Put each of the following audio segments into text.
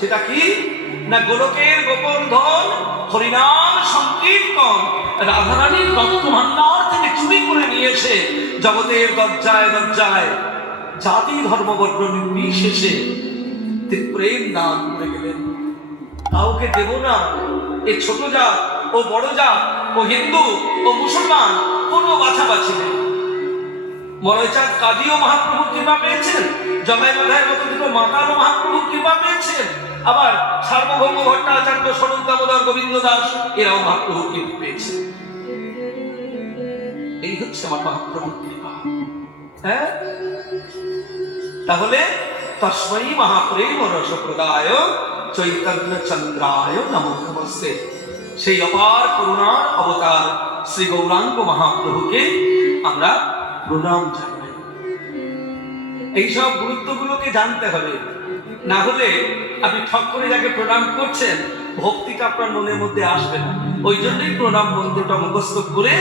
সেটা কি না গোলকের গোপন ধন হরিনাম সংকীর্তন রাধারানীর রত্ন ভান্ডার থেকে চুরি করে নিয়ে এসে জগতের দরজায় দরজায় জাতি ধর্ম বর্ণ নির্বিশেষে তিনি প্রেম দান করে গেলেন। কাউকে দেব না, এ ছোট জাত ও বড় জাত ও হিন্দু ও মুসলমান কোনো বাছাবাছি নেই। মলয়চাঁদ কাজীও মহাপ্রভুর কৃপা পেয়েছেন, জগাই মাধায়ের মতো দুটো মাতারও মহাপ্রভুর কৃপা পেয়েছেন, আবার সার্বভৌম ভট্টাচার্য, স্বরূপ দামোদর, গোবিন্দ দাস এরাও মহাপ্রভুর কৃপা পেয়েছেন। এই হচ্ছে আমার মহাপ্রভুর কৃপা। হ্যাঁ, তাহলে তস্মৈ মহাপ্রেম রসপ্রদায় চৈতন্য চন্দ্রায় নমো নমস্তে। সেই অপার করুণার অবতার শ্রী গৌরাঙ্গ মহাপ্রভুকে আমরা প্রণাম জানাই। এইসব গুরুত্বগুলোকে জানতে হবে, না হলে আপনি ঠক করে যাকে প্রণাম করছেন ভক্তিটা আপনার মনের মধ্যে আসবে না। ওই জন্যই প্রণাম মন্ত্রটা মুখস্থ করে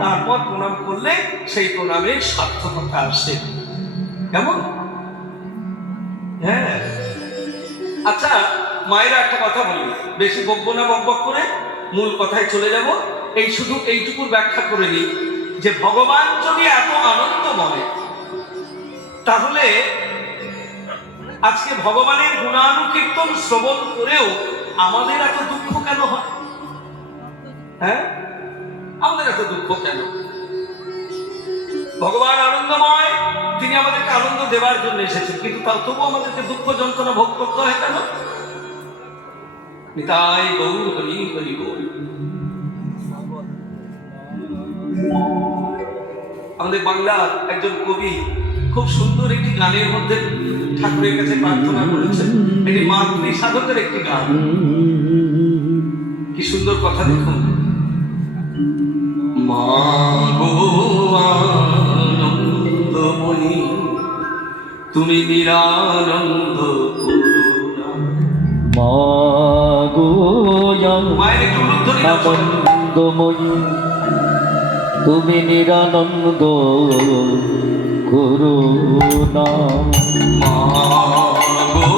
তারপর প্রণাম করলে সেই প্রণামের সার্থকতা আসে। কেমন? হ্যাঁ, আচ্ছা মায়েরা একটা কথা বলি, বেশি বকবো না, বকবক করে মূল কথায় চলে যাব। এই শুধু এইটুকুর ব্যাখ্যা করে নিই যে ভগবান যদি এত আনন্দময়, তাহলে আজকে ভগবানের গুণানুকীর্তন শ্রবণ করেও আমাদের এত দুঃখ কেন হয়? হ্যাঁ, আমাদের এত দুঃখ কেন? ভগবান আনন্দময়, তিনি আমাদেরকে আনন্দ দেওয়ার জন্য এসেছেন, কিন্তু তাও তবু আমাদেরকে দুঃখ যন্ত্রণা ভোগ করতে হয় কেন? নিতাই গৌর হরি হরি বল। আমাদের বাংলার একজন কবি খুব সুন্দর একটি গানের মধ্যে ঠাকুরের কাছে প্রার্থনা করেছেন, এটি মাতৃ সাধকের একটি গান। কি সুন্দর কথা দেখুন। মা গো আনন্দময়ী তুমি নিরানন্দ করুণা। মা গো আনন্দময়ী তুমি নিরানন্দ করুণা। মা গো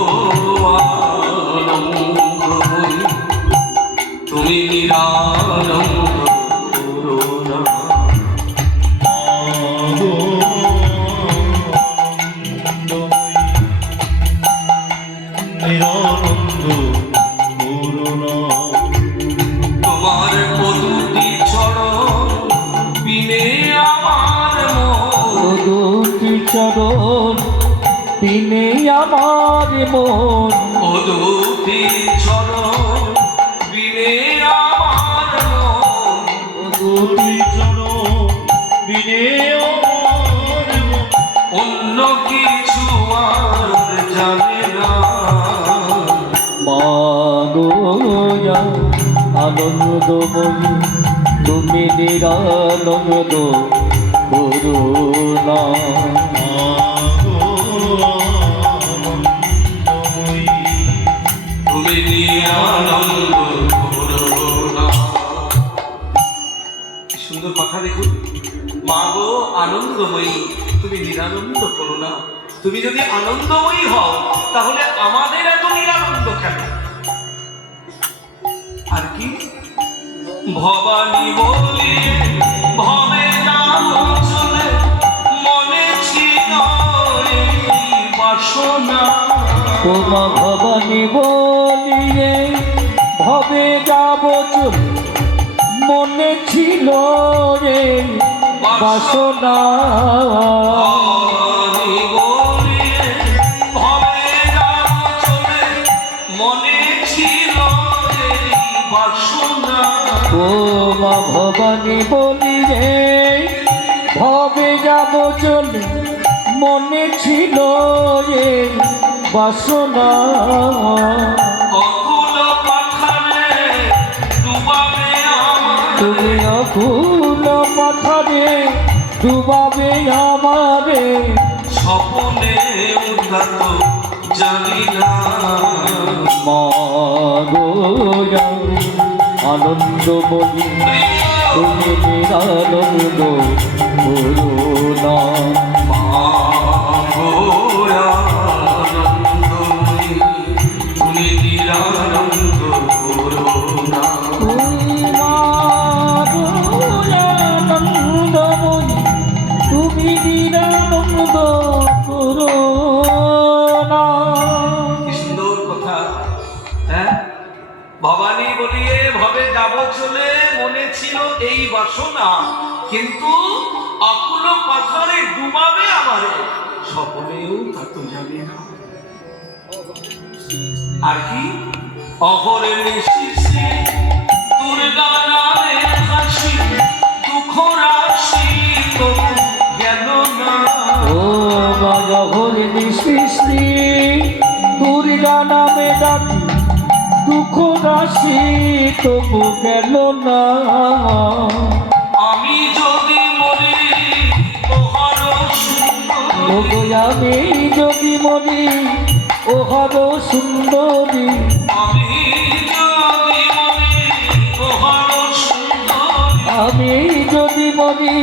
আনন্দময়ী তুমি নিরানন্দ করুণা। তোমার পদুটি চরণ বিনে আমার মন, দুটি চরণ তিনি আমার মন। পদুটি চরণ বিনে আমার মন, দুটি চরণ বিনে আমার মন। অন্য কিছু আর জানে না। মা গো আনন্দময়ী তুমি নিরানন্দ করুণা। তুমি নিরানন্দ করুণা। কি সুন্দর কথা দেখুন। মা গো আনন্দময়ী তুমি নিরানন্দ করুণা। তুমি যদি আনন্দময়ী হও তাহলে আমাদের এত নিরানন্দ কেন? আর কি ভবানী বলি ভবে নাম চলে মনে ছিল এই বাসনা। তোমা ভবানী বলিয়ে ভবে যাব চল মনে ছিল রে বাসনা। ভবানী বলিয়ে ভবে নাম চলে মনে ছিল এই বাসনা। তোমা ভবানী বলিয়ে ভবে যাব চলে মনে ছিল রে বাসনা। অকুল পাখারে ডুবাবে আমার, তুমি অকুল পাথারে ডুবাবে আমারে। স্বপনে উদ্ধাত জানি না। মা গো আনন্দময়ী তুমি নিরানন্দ করুণা। মা গো আনন্দময়ী তুমি যাব চলে মনে ছিল এই বাসনা, কিন্তু আকুল পাথরে ডুবাবে আমারে সকলেও তা তো জানে না। আর কি অহরে নিশিসে দুর্গা নামে হাসি দুঃখ রাশি তো গেল না। ও বাজহর নিশিশ্রী দুর্গা নামে ডাকি দুঃখ রাশি তবু গেল না। আমি যদি মরি ওহর ওগো আমি যদি মরি ওহর সুন্দরী, আমি যদি মরি ওহর সুন্দরী, আমি যদি মরি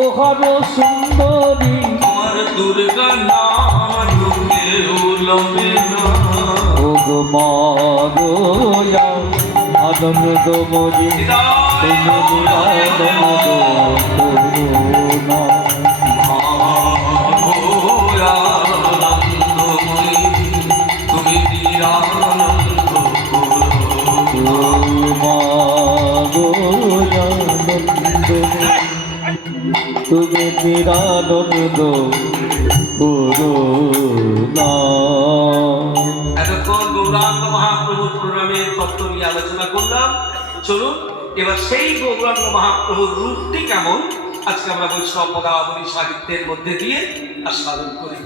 ওহর সুন্দরী। আমার দুর্গা নাম কেউ লবে না। ওগো মা গো আনন্দ মরি তুমি নিরানন্দ করুণা। তুমি নিরানন্দ মা গো আনন্দ তুমি নিরানন্দ করুণা। এতক্ষণ গৌরাঙ্গ মহাপ্রভুর প্রণামের তত্ত্ব নিয়ে আলোচনা করলাম। চলুন এবার সেই গৌরাঙ্গ মহাপ্রভুর রূপটি কেমন আজকে আমরা বৈষ্ণব পদাবলী সাহিত্যের মধ্যে দিয়ে আস্বাদন করি।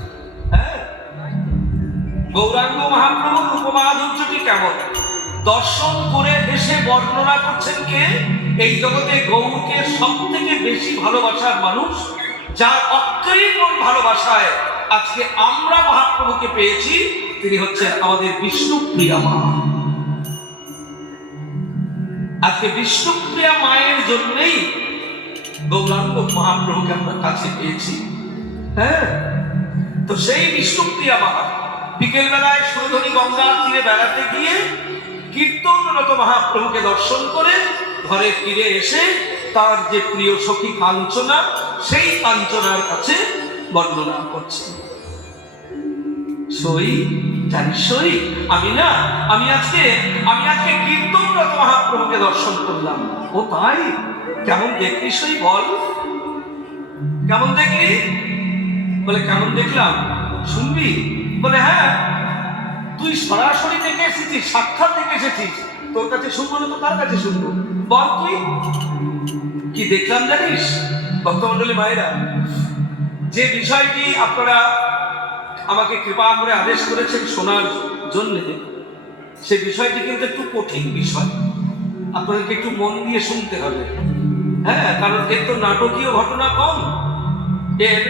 হ্যাঁ, গৌরাঙ্গ মহাপ্রভুর রূপমাধুর্যটি কেমন দর্শন করে এসে বর্ণনা করছেন কে? এই জগতে গৌরকে সব থেকে বেশি ভালোবাসার মানুষ, যার অক্রিয় ভালোবাসায় আজকে আমরা মহাপ্রভুকে পেয়েছি, তিনি হচ্ছেন আমাদের বিষ্ণুপ্রিয়া মা। আজকে বিষ্ণুপ্রিয়া মায়ের জন্যই গৌরাঙ্গ মহাপ্রভুকে আমরা কাছে পেয়েছি। হ্যাঁ, তো সেই বিষ্ণুপ্রিয়া মা বিকেল বেলায় সুরধনী গঙ্গার তীরে বেড়াতে গিয়ে কীর্তনরত মহাপ্রভুকে দর্শন করে ঘরে ফিরে এসে তার যে প্রিয় সখী কাঞ্চনা, সেই কাঞ্চনার কাছে বর্ণনা করছে। সই জানিস সই, আমি আজকে কীর্তনরত মহাপ্রভুকে দর্শন করলাম। ও তাই? কেমন দেখলি সই বল, কেমন দেখলি? বলে কেমন দেখলাম শুনবি? বলে হ্যাঁ, তুই সরাসরি দেখে এসেছিস, সাক্ষাৎ দেখে এসেছিস, তোর কাছে শুনবো না তো কার কাছে শুনবো? বল তুই কি দেখলাম জানিস? ভক্তমণ্ডলী মায়েরা, যে বিষয়টি আপনারা আমাকে কৃপা করে আদেশ করেছেন শোনার জন্য, সে বিষয়টি কিন্তু একটু কঠিন বিষয়, আপনাদেরকে একটু মন দিয়ে শুনতে হবে। হ্যাঁ, কারণ এর তো নাটকীয় ঘটনা কম, এর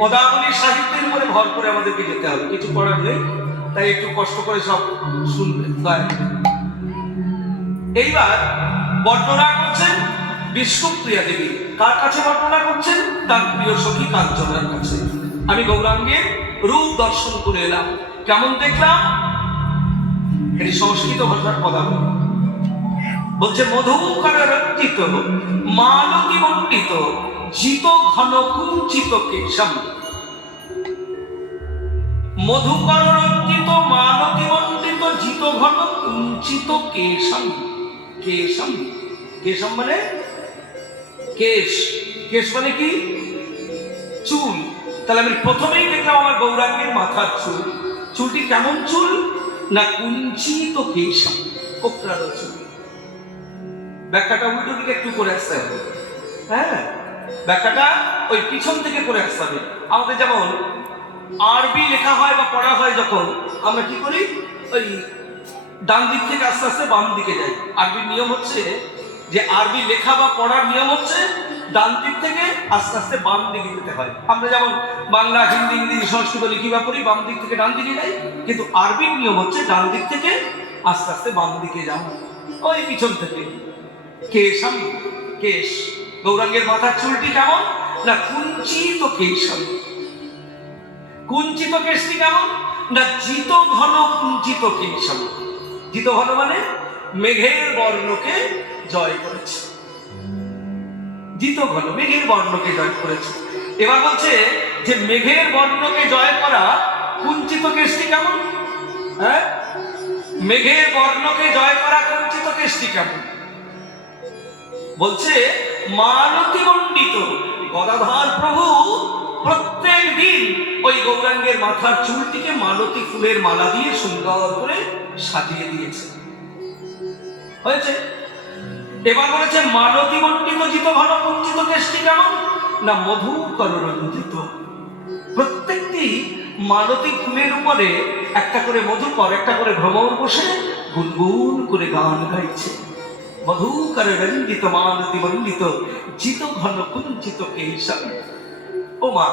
পদাবলী সাহিত্যের উপরে ভর করে আমাদেরকে যেতে হবে, কিছু করার নেই, তাই একটু কষ্ট করে সব শুনবেন। এইবার বর্ণনা করছেন বিষ্ণুপ্রিয়া দেবী। কার কাছে বর্ণনা করছেন? তার প্রিয় সখী কাঞ্চনার কাছে। আমি গৌরাঙ্গের রূপ দর্শন করে এলাম, কেমন দেখলাম? এটি সংস্কৃত ভাষার পদাবলী। বলছে মধুকর রঞ্জিত মালতী মণ্ডিত জিত ঘন কুঞ্চিত কেশম। মধুকর রঞ্জিত মালতী মণ্ডিত জিত ঘন কুঞ্চিত কেশম। কেশম, কেশম মানে কেশ, কেশ মানে কি? চুল। তাহলে আমি প্রথমেই দেখলাম আমার গৌরাঙ্গের মাথার চুল। চুলটি কেমন চুল? না কুঞ্চিত কেশম, কোকড়ানো চুল। ব্যাখ্যাটা উল্টো দিকে একটু করে আসতে হবে। হ্যাঁ, ব্যাখ্যাটা ওই পিছন থেকে করে আসতে হবে। আমাদের যেমন আরবি লেখা হয় বা পড়া হয়, যখন আমরা কি করি, ওই ডান দিক থেকে আস্তে আস্তে বাম দিকে যাই। আরবির নিয়ম হচ্ছে যে আরবি লেখা বা পড়ার নিয়ম হচ্ছে ডান দিক থেকে আস্তে আস্তে বাম দিকে যেতে হয়। আমরা যেমন বাংলা, হিন্দি, ইংরেজি, সংস্কৃত লিখি বা পড়ি, বাম দিক থেকে ডান দিকে যাই, কিন্তু আরবির নিয়ম হচ্ছে ডান দিক থেকে আস্তে আস্তে বাম দিকে যাও, ওই পিছন থেকে। কেশম, কেশ। গৌরাঙ্গের মাথার চুলটি কেমন? না কুঞ্চিত কেশম। কুঞ্চিত কেশটি কেমন? না জিত ঘন কুঞ্চিত কেশম। জিত ঘন মানে মেঘের বর্ণকে জয় করেছে। জিত ঘন মেঘের বর্ণকে জয় করেছে। এবার বলছে যে মেঘের বর্ণকে জয় করা কুঞ্চিত কেশটি কেমন? হ্যাঁ, মেঘের বর্ণকে জয় করা কুঞ্চিত কেশটি কেমন? বলছে মালতী মণ্ডিত গদাধর প্রভু প্রত্যেক দিন ওই গৌরাঙ্গের মাথার চুলটিকে মালতী ফুলের মালা দিয়ে সুন্দর করে সাজিয়ে দিয়েছে। হয়েছে। এবার বলেছে মালতী মণ্ডিত জিত ঘন কুঞ্চিত কেষ্টি কেমন না মধুকর রঞ্জিত। প্রত্যেকটি মালতী ফুলের উপরে একটা করে মধুকর, একটা করে ভ্রমর বসে গুনগুন করে গান গাইছে। মধুকর রঞ্জিত মালতী মণ্ডিত জিত ঘন কুঞ্চিত কেশম। ও মা,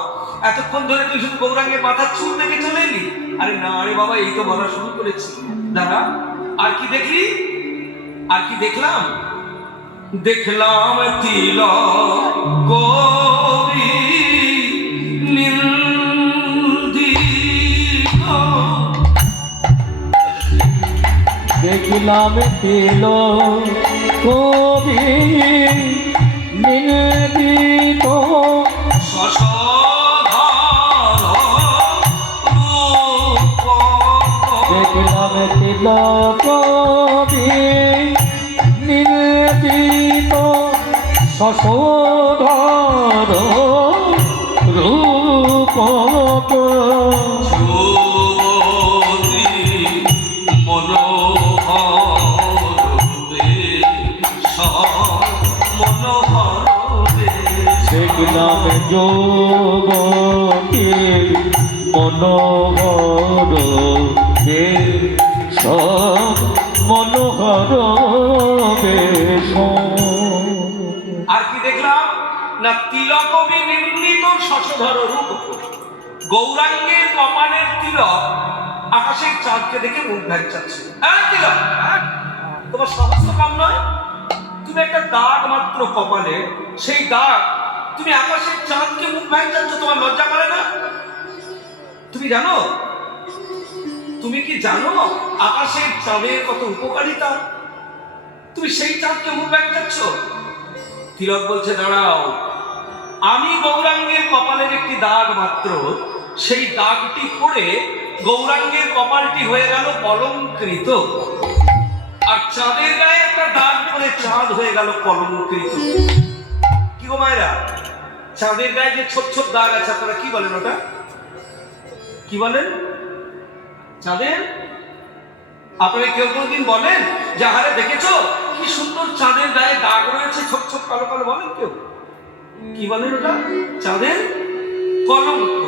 এতক্ষণ ধরে তুই শুধু গৌরাঙ্গের মাথার চুল দেখে চলে এলি? আরে না রে বাবা, এই তো বলা শুরু করেছি। দাঁড়া, আর কি দেখলি? আর কি দেখলাম? দেখলাম তিলক কবি নিন্দিত, দেখলাম তিলক কবি নিন্দিত, দেখলাম তিলক কবি নিন্দিত, শশধর রূপক দেখলাম যোগী মনোহর বেশ, মনোহর বেশ। আর কি দেখলাম না তিলকবি নিন্দিত শশধর রূপ। গৌরাঙ্গের কপালের তিলক আকাশের চাঁদকে দেখে মুখ ভেঙচাচ্ছে। তিলক, তোমার সমস্ত কাম নয়, তুমি একটা দাগ মাত্র কপালে, সেই দাগ তুমি আকাশের চাঁদকে মুখ ভেঙচাচ্ছ, তোমার লজ্জা করে না? তুমি জানো, তুমি কি জানো আকাশের চাঁদের কত উপকারিতা? তুমি সেই চাঁদকে মুখ ভেঙচাচ্ছ। তিলক বলছে দাঁড়াও, আমি গৌরাঙ্গের কপালের একটি দাগ মাত্র, সেই দাগটি পড়ে গৌরাঙ্গের কপালটি হয়ে গেল অলঙ্কৃত, আর চাঁদের গায়ে একটা দাগ পড়ে চাঁদ হয়ে গেল কলঙ্কৃত। কি গো মায়েরা, চাঁদের গায়ে যে ছোট ছোট দাগ আছে আপনারা কি বলেন? ওটা কি বলেন? চাঁদের? আপনারা কেউ কোনদিন বলেন যে আহারে দেখেছো কি সুন্দর চাঁদের গায়ে দাগ রয়েছে ছোট ছোট কালো কালো? বলেন কেউ? কি বলেন ওটা? চাঁদের কলঙ্ক।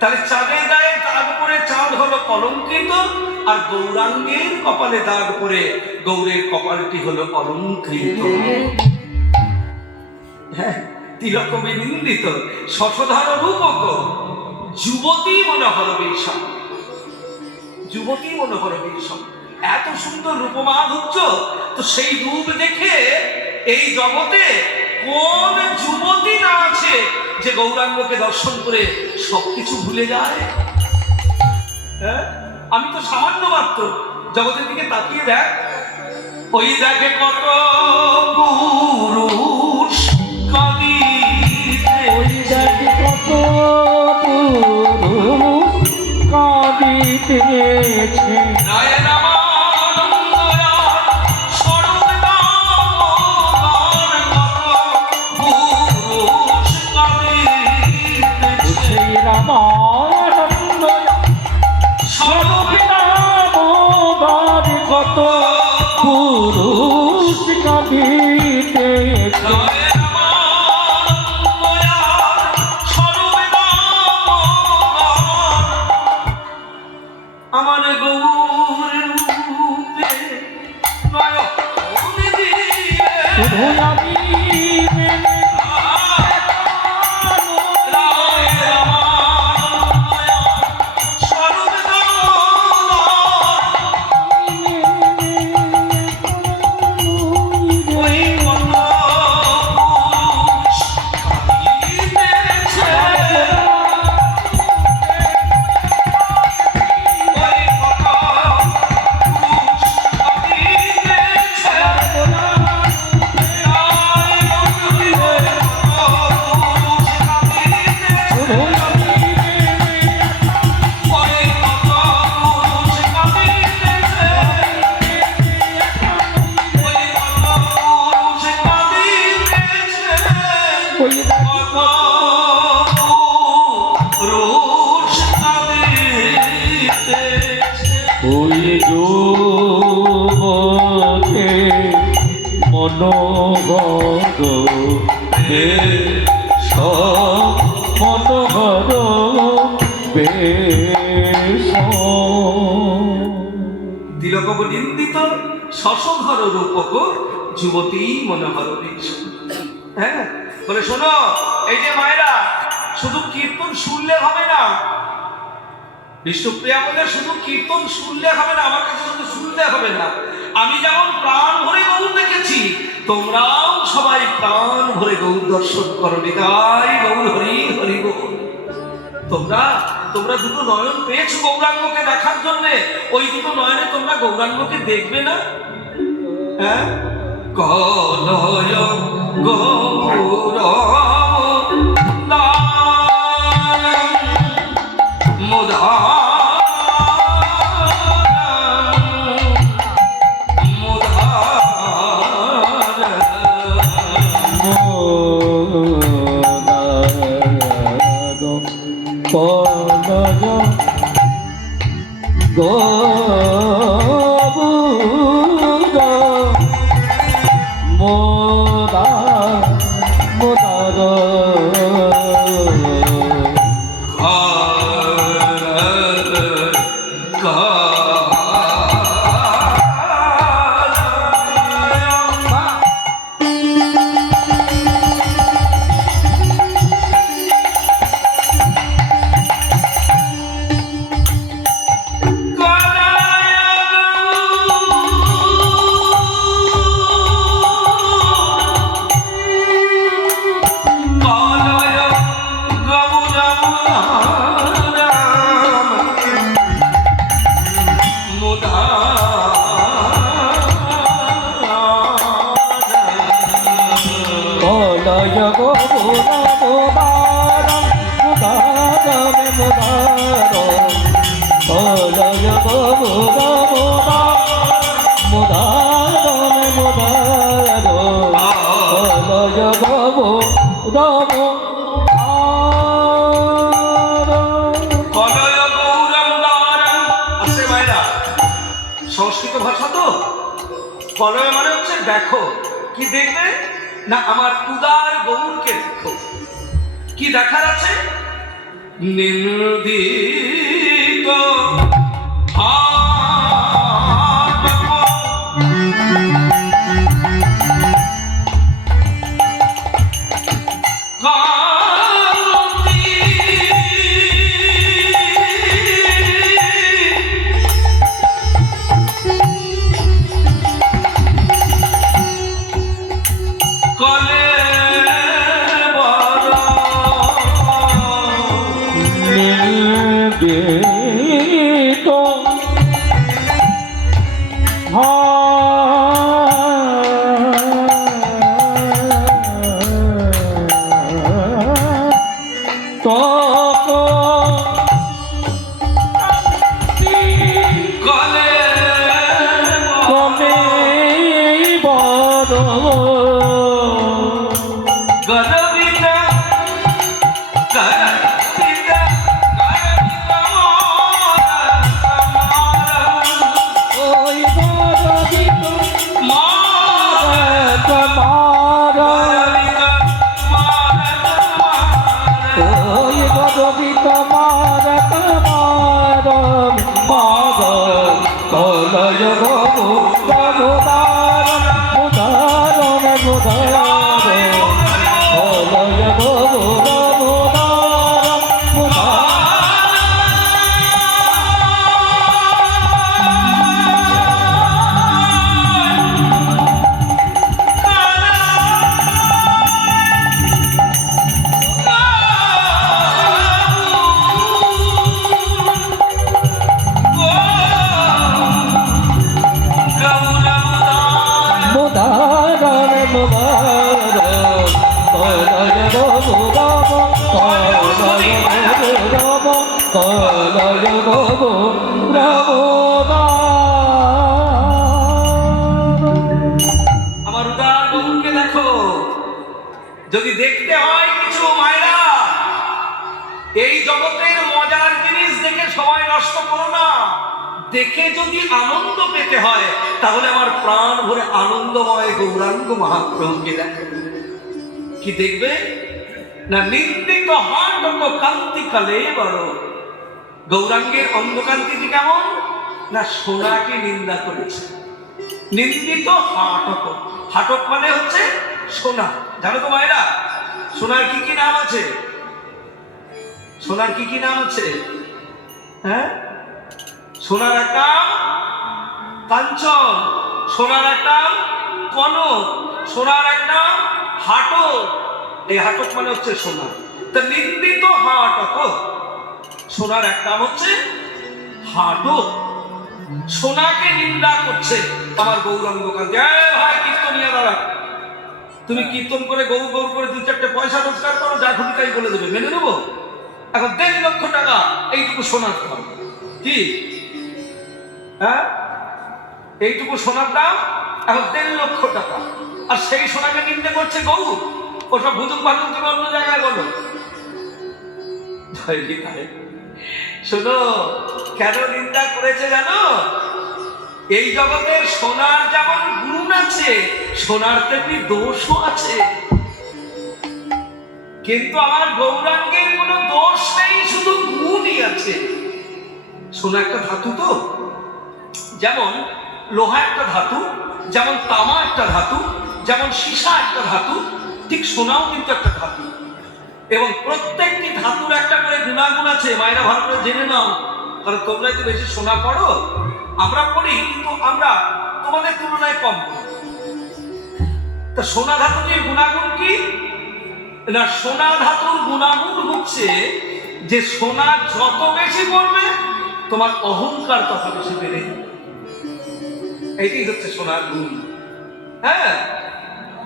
তাহলে চাঁদের গায়ে দাগ পড়ে চাঁদ হলো কলঙ্কিত, আর গৌরাঙ্গের কপালে দাগ পড়ে গৌরের কপালটি হলো অলঙ্কৃত। হ্যাঁ, তিলকবি নিন্দিত শশধর রূপক যুবতী মনোহর বেশম। যুবতী মনোহর বেশম, এত সুন্দর রূপমাধুর্য, তো সেই রূপ দেখে এই জগতে কোন যুবতী না আছে যে গৌরাঙ্গকে দর্শন করে সবকিছু ভুলে যায়? হ্যাঁ, আমি তো সামান্য মাত্র, জগতের দিকে তাকিয়ে দেখ, ওই দেখে কত পুরুষ কাঁদিতে, ওই দেখে কত পুরুষ কাঁদিতেছে, রায়ের আমার দয়াল স্বরূপ দামোদর কত পুরুষ কাঁদিতেছে, সেই রামানন্দ স্বরূপ দামোদর কত পুরুষ কাঁদিতেছে। রায়ের আমার দয়াল স্বরূপ দামোদর আমার গৌর রূপে নয়ন দিলে শুধু আমি মেনে রায়ের আমার শশধর রূপক যুবতী মনোহর বেশ। হ্যাঁ, বলে শোনো, এই যে মায়েরা, শুধু কীর্তন শুনলে হবে না। বিষ্ণুপ্রিয়া বলে শুধু কীর্তন শুনলে হবে না, আমার কাছে শুধু শুনলে হবে না। আমি যেমন প্রাণ ভরে গৌর দেখেছি, তোমরাও সবাই প্রাণ ভরে গৌর দর্শন করো। নিতাই গৌর হরি হরি বল। তোমরা তোমরা দুটো নয়ন পেয়েছো গৌরাঙ্গকে দেখার জন্য, ওই দুটো নয়নে তোমরা গৌরাঙ্গকে দেখবে না? হ্যাঁ, কলয় গৌর সংস্কৃত ভাষা তো। কলয় মানে হচ্ছে দেখো। কি দেখবে না? আমার উদার গৌরকে দেখো। কি দেখার আছে? নির্দিত আমার উদার গৌরকে দেখো। যদি দেখতে হয় কিছু মায়েরা, এই জগতের মজার জিনিস দেখে সবাই নষ্ট করো না। দেখে যদি আনন্দ পেতে হয়, তাহলে আমার প্রাণ ভরে আনন্দময় গৌরাঙ্গ মহাপ্রভুকে দেখো। কি দেখবে না? নিন্দিত হাটক কান্তি কালে বড়। গৌরাঙ্গের অন্ধকান্তিটি কেমন না? সোনাকে নিন্দা করেছে। নিন্দিত হাটক। হাটক মানে হচ্ছে সোনা। জানো তো মায়েরা, সোনার কি কি নাম আছে? সোনার কি কি নাম আছে? হ্যাঁ, সোনার এক নাম কাঞ্চন, সোনার এক নাম কনক, সোনার এক নাম হাটক। এই হাটক মানে হচ্ছে সোনা। তা নিন্দিত হাটক, সোনার এক নাম হচ্ছে হাটক। সোনাকে নিন্দা করছে আমার গৌরাঙ্গ কান্তি। ভাই কীর্তনিয়া দাদা, তুমি কীর্তন করে গৌ গৌ করে 2-4টে পয়সা রোজগার করো, যা খুশি তাই বলে দেবে, মেনে নেবো। এখন 1.5 লক্ষ টাকা এইটুকু সোনার দাম, কি হ্যাঁ, এইটুকু সোনার দাম এখন 1.5 লক্ষ টাকা, আর সেই সোনাকে নিন্দে করছে গৌ। ওসব ভুতুক ভাতুক তুমি অন্য জায়গায় বলো। শোনো, কেন নিন্দা করেছে জানো? এই জগতে সোনার যেমন গুণ আছে, সোনার তেমনি দোষও আছে। কিন্তু আমার গৌরাঙ্গের কোনো দোষ নেই, শুধু গুণই আছে। সোনা একটা ধাতু, তো যেমন লোহা একটা ধাতু, যেমন তামা একটা ধাতু, যেমন সীসা একটা ধাতু, ঠিক সোনাও কিন্তু একটা ধাতু। এবং প্রত্যেকটি ধাতুর একটা করে গুণাগুণ আছে। মায়েরা ভালো করে জেনে নাও, কারণ তোমরাই তো বেশি সোনা পড়ো। আমরা পড়ি, কিন্তু আমরা তোমাদের তুলনায় কম পড়ি। তা সোনা ধাতুটির গুণাগুণ কি না? সোনা ধাতুর গুণাগুণ হচ্ছে যে সোনা যত বেশি পড়বে তোমার অহংকার তত বেশি বেড়ে যাবে। এইটাই হচ্ছে সোনার গুণ। হ্যাঁ,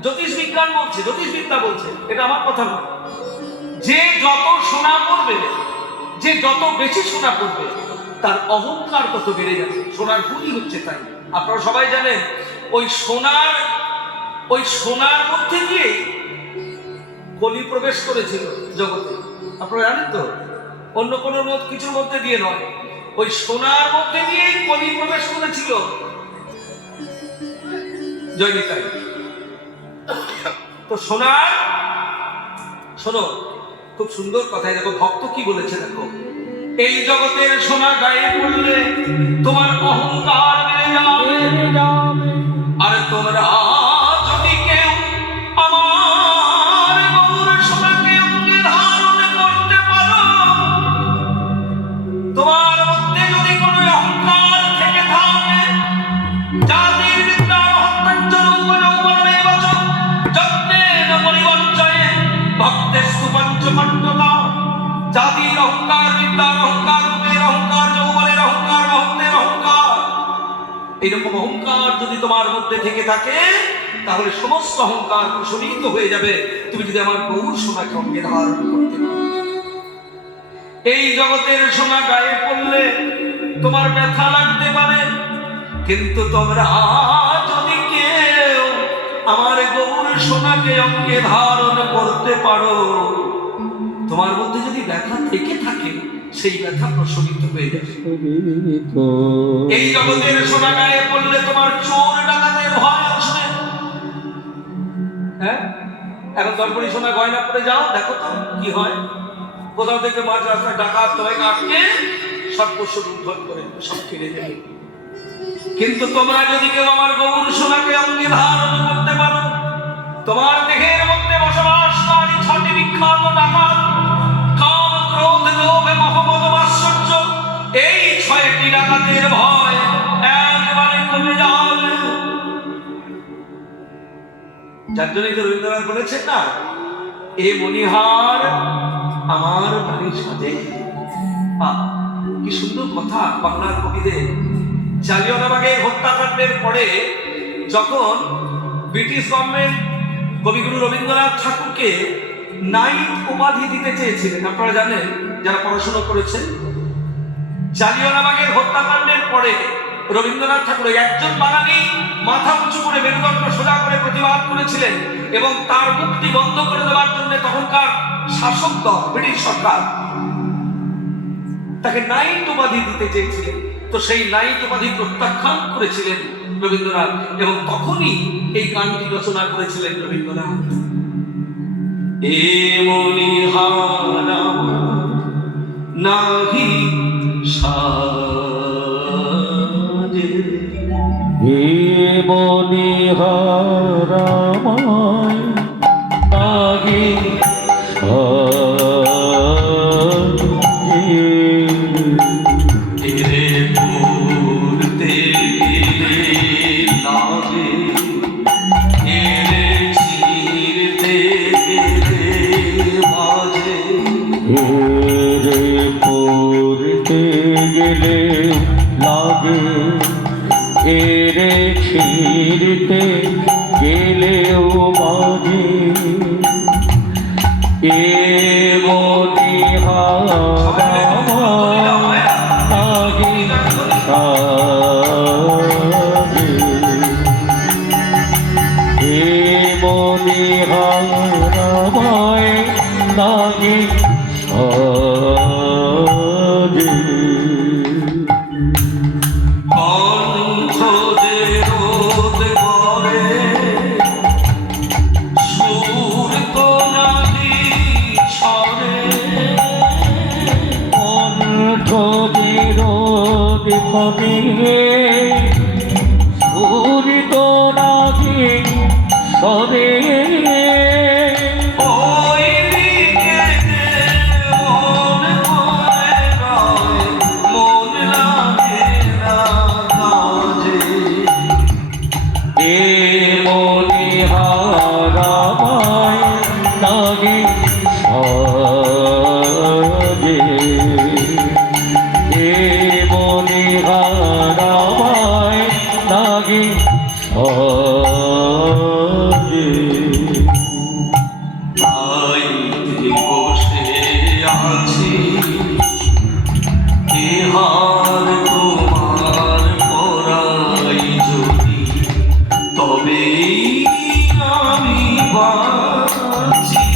জ্যোতিষ বিজ্ঞান বলছে, জ্যোতিষবিদ্যা বলছে, এটা আমার কথা নয়। যে যত সোনা পড়বে, যে যত বেশি সোনা পড়বে, তার অহংকার তত বেড়ে যাবে। সোনার গুণই হচ্ছে তাই। আপনারা সবাই জানেন, ওই সোনার মধ্যে দিয়ে কলি প্রবেশ করেছিল জগতে। আপনারা জানেন তো, অন্য কোনো কিছুর মধ্যে দিয়ে নয়, ওই সোনার মধ্যে দিয়ে কলি প্রবেশ করেছিল। জয় নিতাই। তো সোনার, শোনো, খুব সুন্দর কথাই দেখো ভক্ত কি বলেছে দেখো। এই জগতের সোনা গায়ে পড়লে তোমার অহংকার বেড়ে যাবে। আর তোমরা যদি কেউ আমার গৌর সোনাকে অঙ্গে ধারণ করতে পারো, তোমার মধ্যে যদি কোনো অহংকার থেকে থাকে, জাতির বিদ্যা জাতির অহংকার, বিদ্যার অহংকার, রূপের অহংকার, যৌবনের অহংকার, মহত্বের অহংকার, এইরকম অহংকার যদি তোমার মধ্যে থেকে থাকে, তাহলে সমস্ত অহংকার প্রশমিত হয়ে যাবে তুমি যদি আমার গৌর সোনাকে অঙ্গে ধারণ করতে পারো। এই জগতের সোনা গায়ে পড়লে তোমার ব্যথা লাগতে পারে, কিন্তু তোমরা যদি কেউ আমার গৌর সোনাকে অঙ্গে ধারণ করতে পারো, তোমার মধ্যে যদি ব্যথা থেকে থাকে, সেই ব্যথা প্রশমিত হয়ে যাবে। এই জগতের সোনা গায়ে পড়লে তোমার চোর ডাকাতের ভয় আসবে। হ্যাঁ, এখন দরবারি সোনা গয়না পরে যাও, দেখো তো কি হয়। কোথাও থেকে মাঝ রাস্তায় ডাকাত তোমাকে আটকে সর্বস্ব লুণ্ঠন করে সব ফিরে যাবে। কিন্তু তোমরা যদি কেউ আমার গৌর সোনাকে অঙ্গে ধারণ করতে পারো, তোমার দেহের মধ্যে বসবাসকারী 6টি বিখ্যাত ডাকাত, কাম, ক্রোধ, লোভ, মোহ, মদ, মাৎসর্য, এই 6টি ডাকাতের ভয় একবারে কমে যাবে। যার জন্যই তো রবীন্দ্রনাথ বলেছেন না, এ মণিহার আমার মনে সাজে। কি সুন্দর কথা বাংলার কবিদের। জালিয়ানওয়ালাবাগের হত্যাকাণ্ডের পরে যখন ব্রিটিশ গভর্নমেন্ট কবিগুরু রবীন্দ্রনাথ ঠাকুরকে নাইট উপাধি দিতে চেয়েছিলেন, আপনারা জানেন যারা পড়াশোনা করেছেন। জালিয়ানওয়ালাবাগের হত্যাকাণ্ডের পরে রবীন্দ্রনাথ ঠাকুর একজন বাঙালি মাথা উঁচু করে মেরুদণ্ড সোজা করে প্রতিবাদ করেছিলেন, এবং তার মুক্তি বন্ধ করে দেওয়ার জন্য তখনকার শাসক দল ব্রিটিশ সরকার তাকে নাইট উপাধি দিতে চেয়েছিলেন। তো সেই নাইট উপাধি প্রত্যাখ্যান করেছিলেন রবীন্দ্রনাথ, এবং তখনই এই গানটি রচনা করেছিলেন রবীন্দ্রনাথ। এ মণিহারা নাহি সাজে, হে হারামায় লাগে এরে পড়তে গেলে লাগে, এরে ছিঁড়তে গেলে বাজে। এরে পড়তে গেলে লাগে এরে ছিঁড়তে গেলেও বাজে এ মনে হারামায় লাগে সাজে এ মনে হারামায় লাগে সাজে কণ্ঠ যে রোদ করে, সুর তো নাহি সরে। কণ্ঠ বিরোধ কবিহে সুরিত নাহি সরে ওই দিকে যে মন করে রয়, মন লাগে না কাজে। এ মনে হারামায় লাগে সাজে এ মনে হারামায় লাগে সাজে আইতে বসে আছি, ইহার তোমার পরাই যদি, তবেই আমি বাঁচি।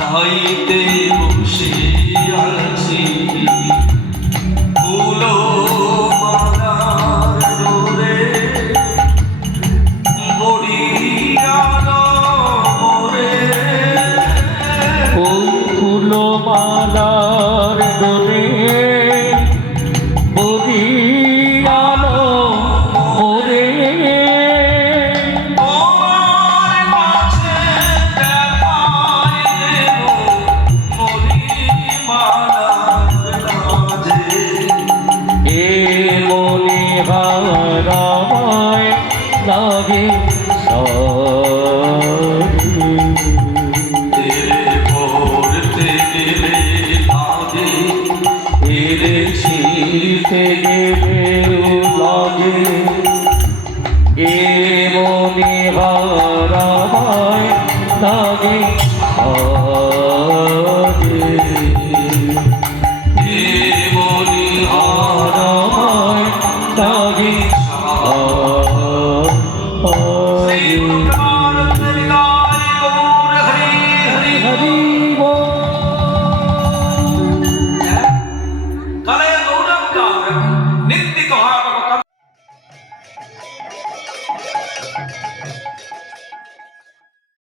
তাইতে বসে আছি, ফুলো মালার ডোরে, বড়িয়ালো মোরে। ফুলো মালার ডোরে বরিয়ালো মোরে তোমার কাছে দেখাই দেব মণিমালার কাজে। এ মনে হারামায় লাগে সাজে তেরে পড়তে গেলে লাগে, এরে ছিঁড়তে গেলেও লাগে এ মনে হারামায় লাগে সাজে এ মণিহার হারামায় লাগে সাজে